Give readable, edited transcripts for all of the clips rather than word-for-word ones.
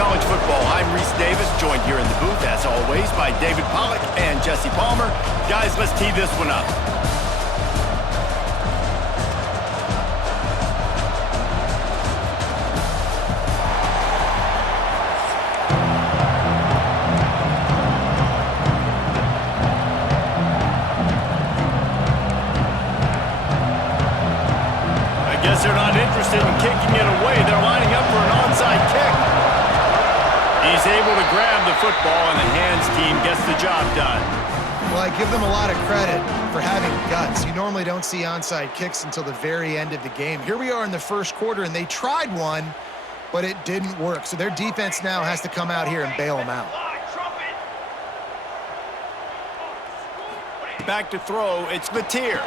College Football. I'm Reese Davis, joined here in the booth, as always, by David Pollack and Jesse Palmer. Guys, let's tee this one up. I guess they're not interested in kicking it away. They're lining up for an onside kick. He's able to grab the football, and the hands team gets the job done. Well, I give them a lot of credit for having guts. You normally don't see onside kicks until the very end of the game. Here we are in the first quarter, and they tried one, but it didn't work. So their defense now has to come out here and bail them out. Back to throw, it's Mateer.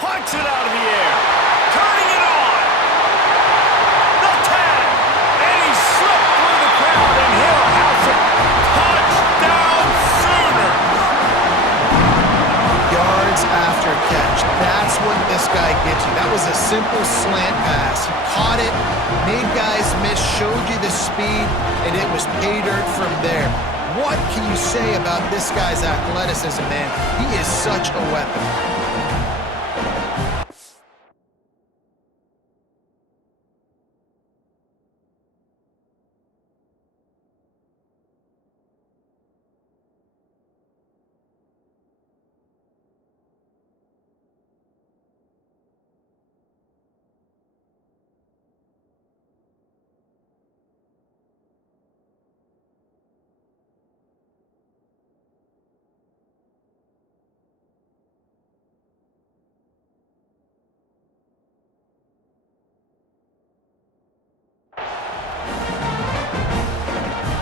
Plucks it out of the air. Turning it on. The tag. And he slipped through the crowd, and he'll have some touchdown Sooners. Yards after catch. That's what this guy gives you. That was a simple slant pass. He caught it, made guys miss, showed you the speed, and it was pay dirt from there. What can you say about this guy's athleticism, man? He is such a weapon.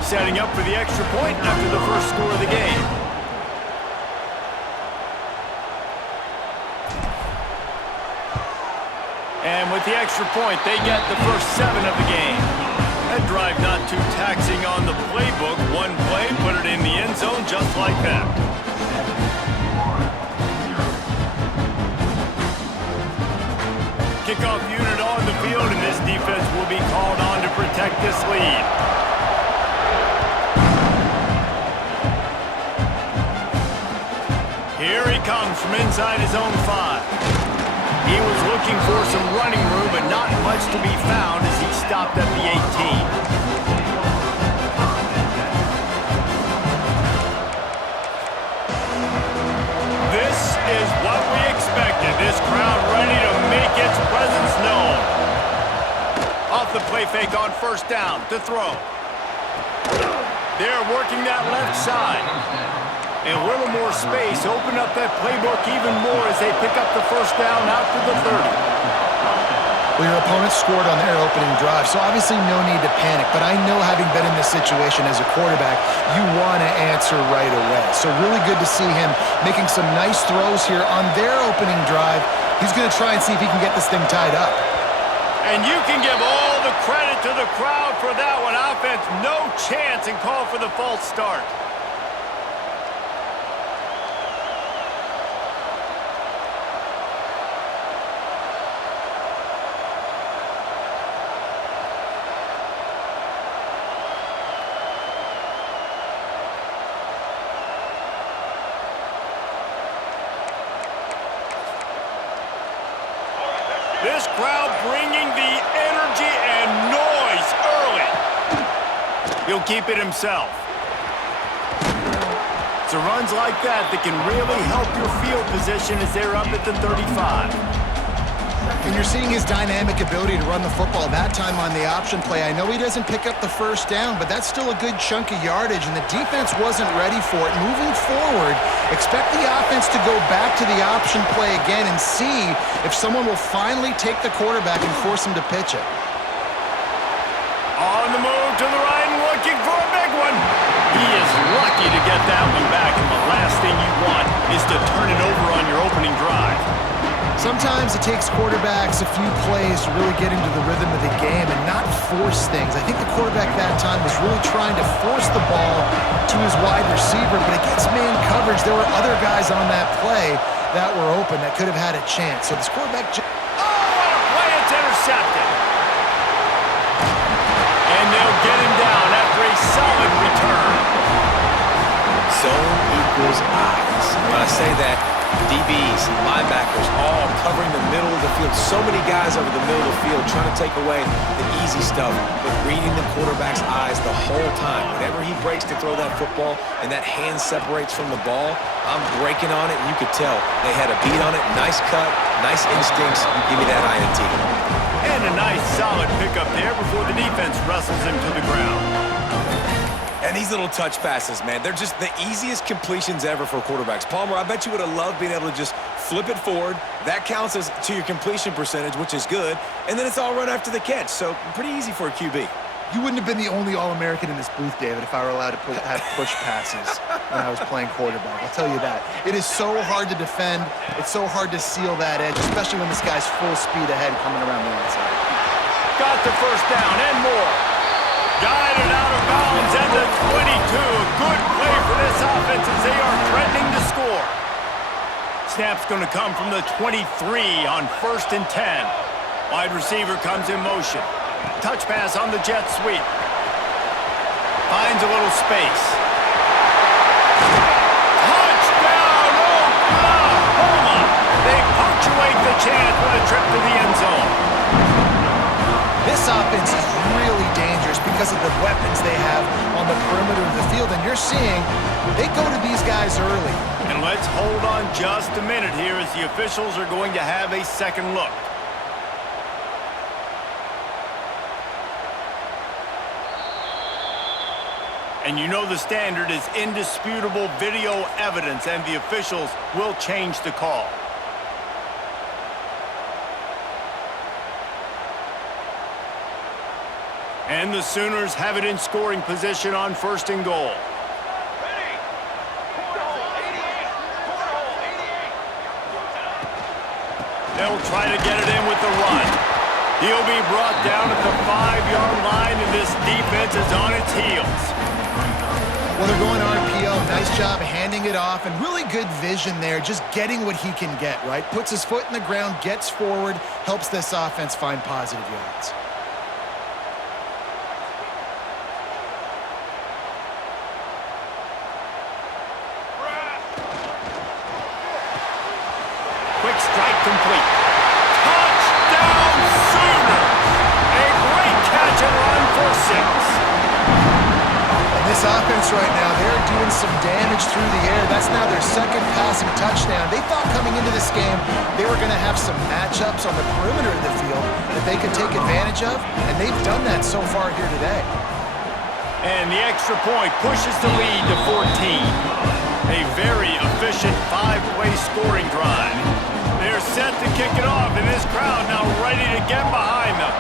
Setting up for the extra point after the first score of the game. And with the extra point, they get the first 7 of the game. That drive not too taxing on the playbook. One play, put it in the end zone just like that. Kickoff unit on the field, and this defense will be called on to protect this lead. Here he comes from inside his own 5. He was looking for some running room, but not much to be found as he stopped at the 18. This is what we expected. This crowd ready to make its presence known. Off the play fake on first down to throw. They're working that left side. And a little more space, open up that playbook even more as they pick up the first down out to the 30. Well, your opponent scored on their opening drive, so obviously no need to panic. But I know, having been in this situation as a quarterback, you want to answer right away. So really good to see him making some nice throws here on their opening drive. He's going to try and see if he can get this thing tied up. And you can give all the credit to the crowd for that one. Offense, no chance, and call for the false start. This crowd bringing the energy and noise early. He'll keep it himself. It's the runs like that that can really help your field position as they're up at the 35. And you're seeing his dynamic ability to run the football. That time on the option play, I know he doesn't pick up the first down, but that's still a good chunk of yardage, and the defense wasn't ready for it. Moving forward, expect the offense to go back to the option play again and see if someone will finally take the quarterback and force him to pitch it. On the move to the right and looking for a big one. He is lucky to get that one back, and the last thing you want is to turn it over on your opening drive. Sometimes it takes quarterbacks a few plays to really get into the rhythm of the game and not force things. I think the quarterback that time was really trying to force the ball to his wide receiver, but against man coverage, there were other guys on that play that were open that could have had a chance. So this quarterback... Oh, what a play! It's intercepted. And they'll get him down Zone equals eyes. When I say that, DBs, linebackers, all covering the middle of the field. So many guys over the middle of the field trying to take away the easy stuff, but reading the quarterback's eyes the whole time. Whenever he breaks to throw that football and that hand separates from the ball, I'm breaking on it, and you could tell they had a beat on it. Nice cut, nice instincts. Give me that INT. And a nice solid pickup there before the defense wrestles him to the ground. And these little touch passes, man, they're just the easiest completions ever for quarterbacks. Palmer, I bet you would have loved being able to just flip it forward. That counts as to your completion percentage, which is good. And then it's all run after the catch. So pretty easy for a QB. You wouldn't have been the only All-American in this booth, David, if I were allowed to have push passes when I was playing quarterback. I'll tell you that. It is so hard to defend. It's so hard to seal that edge, especially when this guy's full speed ahead coming around the outside. Got the first down and more. Guided out of bounds at the 22. A good play for this offense as they are threatening to score. Snap's going to come from the 23 on 1st and 10. Wide receiver comes in motion. Touch pass on the jet sweep. Finds a little space. Touchdown, Oklahoma! They punctuate the chance with a trip to the end zone. This offense is really dangerous because of the weapons they have on the perimeter of the field, and you're seeing they go to these guys early. And let's hold on just a minute here as the officials are going to have a second look. And you know the standard is indisputable video evidence, and the officials will change the call. And the Sooners have it in scoring position on 1st and goal. They'll try to get it in with the run. He'll be brought down at the 5-yard line, and this defense is on its heels. Well, they're going RPO. Nice job handing it off, and really good vision there, just getting what he can get, right? Puts his foot in the ground, gets forward, helps this offense find positive yards. Quick strike complete. Touchdown Sooners! A great catch and run for 6. This offense right now, they're doing some damage through the air. That's now their second passing touchdown. They thought coming into this game they were going to have some matchups on the perimeter of the field that they could take advantage of, and they've done that so far here today. And the extra point pushes the lead to 14. A very efficient 5-play scoring drive. They're set to kick it off, and this crowd now ready to get behind them.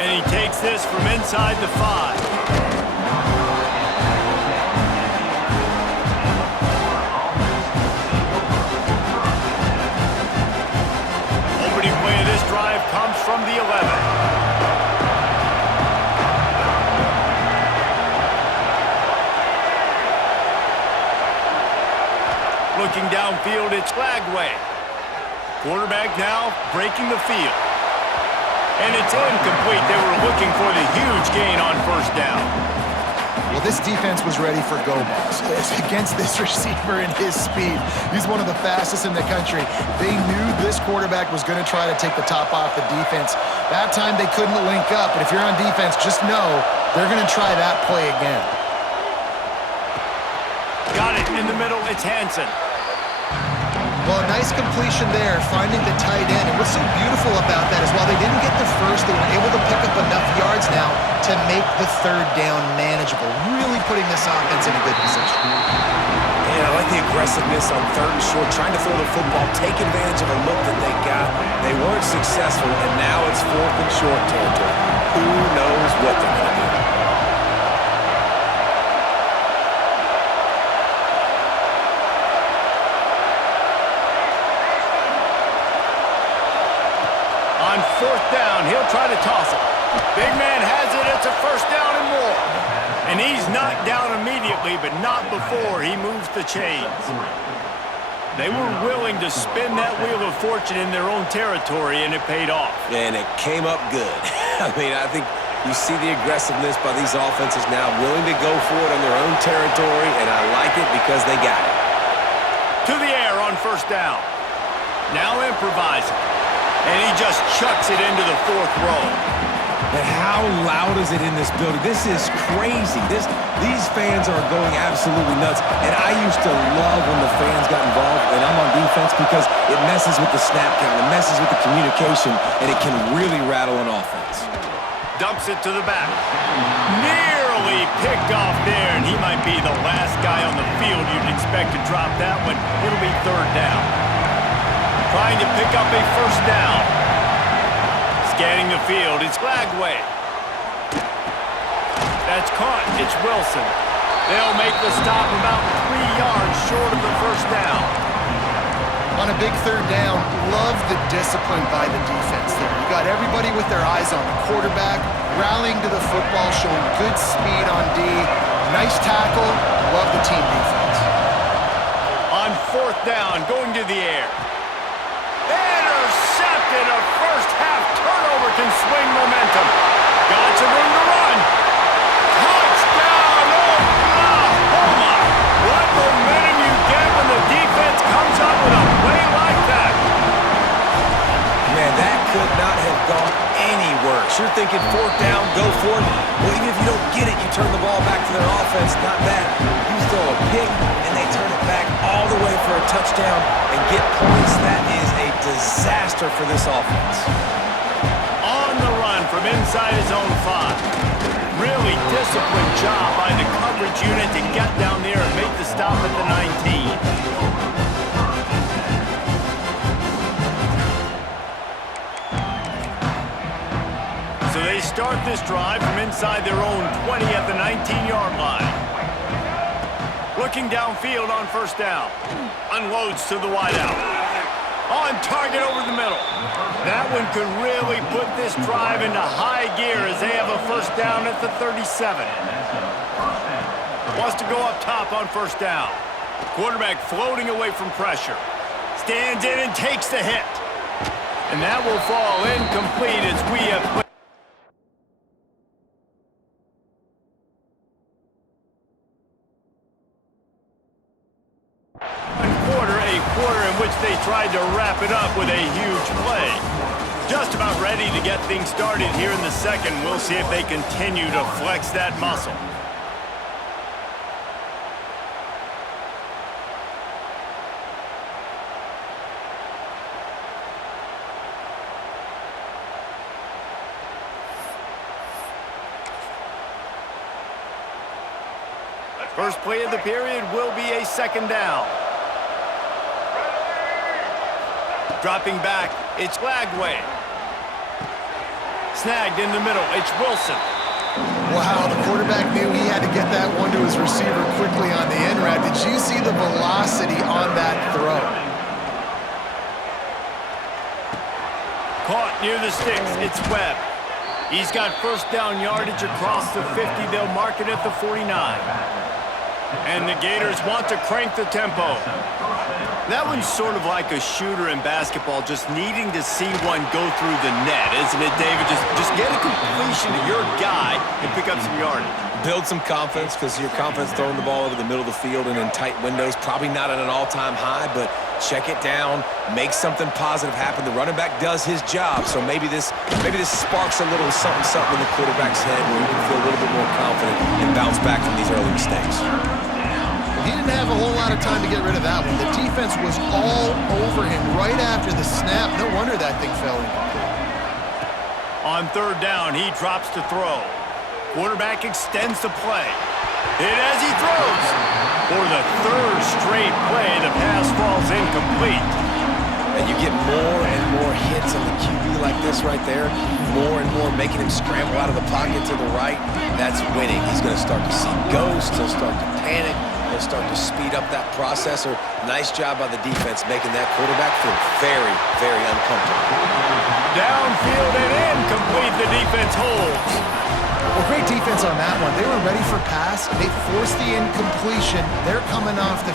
And he takes this from inside the 5. Opening play of this drive comes from the 11. Looking downfield, it's Flagway. Quarterback now breaking the field. And it's incomplete. They were looking for the huge gain on 1st down. Well, this defense was ready for go balls against this receiver and his speed. He's one of the fastest in the country. They knew this quarterback was going to try to take the top off the defense. That time they couldn't link up, but if you're on defense, just know they're going to try that play again. Got it in the middle. It's Hansen. Well, a nice completion there, finding the tight end. And what's so beautiful about that is while they didn't get the first, they were able to pick up enough yards now to make the 3rd down manageable, really putting this offense in a good position. Yeah, I like the aggressiveness on 3rd and short, trying to throw the football, take advantage of a look that they got. They weren't successful, and now it's 4th and short territory. Who knows what they're going to do? On 4th down, he'll try to toss it. Big man has it. It's a 1st down and more. And he's knocked down immediately, but not before he moves the chains. They were willing to spin that wheel of fortune in their own territory, and it paid off. And it came up good. I mean, I think You see the aggressiveness by these offenses now, willing to go for it on their own territory, and I like it because they got it. To the air on first down. Now improvising. And he just chucks it into the fourth row. And how loud is it in this building? This is crazy. These fans are going absolutely nuts. And I used to love when the fans got involved, and I'm on defense because it messes with the snap count, it messes with the communication, and it can really rattle an offense. Dumps it to the back. Nearly picked off there, and he might be the last guy on the field you'd expect to drop that one. It'll be third down. Trying to pick up a first down. Scanning the field, it's Lagway. That's caught, it's Wilson. They'll make the stop about 3 yards short of the first down. On a big third down, love the discipline by the defense there. You got everybody with their eyes on the quarterback, rallying to the football, showing good speed on D. Nice tackle, love the team defense. On fourth down, going to the air. Intercepted, a first half turnover can swing momentum. Got some room to run. Touchdown, Oklahoma! What momentum you get when the defense comes up with a play like that. Man, that could not have gone any worse. You're thinking fourth down, go for it. Well, even if you don't get it, you turn the ball back to their offense. Not that. You throw a pick, and they turn it back all the way for a touchdown and get points. That is a disaster for this offense. On the run from inside his own 5. Really disciplined job by the coverage unit to get down there and make the stop at the 19. So they start this drive from inside their own 20 at the 19-yard line. Looking downfield on first down. Unloads to the wideout. On target over the middle. That one could really put this drive into high gear as they have a first down at the 37. Wants to go up top on first down. Quarterback floating away from pressure. Stands in and takes the hit. And that will fall incomplete as we have put quarter in which they tried to wrap it up with a huge play. Just about ready to get things started here in the second. We'll see if they continue to flex that muscle. First play of the period will be a second down. Dropping back, it's Lagway. Snagged in the middle, it's Wilson. Wow, the quarterback knew he had to get that one to his receiver quickly on the end route. Did you see the velocity on that throw? Caught near the sticks, it's Webb. He's got first down yardage across the 50. They'll mark it at the 49. And the Gators want to crank the tempo. That one's sort of like a shooter in basketball, just needing to see one go through the net, isn't it, David? Just get a completion to your guy and pick up some yardage. Build some confidence, because your confidence throwing the ball over the middle of the field and in tight windows, probably not at an all-time high, but check it down, make something positive happen. The running back does his job, so maybe this sparks a little something in the quarterback's head where he can feel a little bit more confident and bounce back from these early mistakes. He didn't have a whole lot of time to get rid of that one. The defense was all over him right after the snap. No wonder that thing fell incomplete. On third down, he drops to throw. Quarterback extends the play. Hit as he throws. For the third straight play, the pass falls incomplete. And you get more and more hits on the QB like this right there. More and more making him scramble out of the pocket to the right. That's winning. He's going to start to see ghosts. He'll start to panic. He'll start to speed up that processor. Nice job by the defense making that quarterback feel very, very uncomfortable. Downfield and incomplete, the defense holds. Well, great defense on that one. They were ready for pass. They forced the incompletion. They're coming off the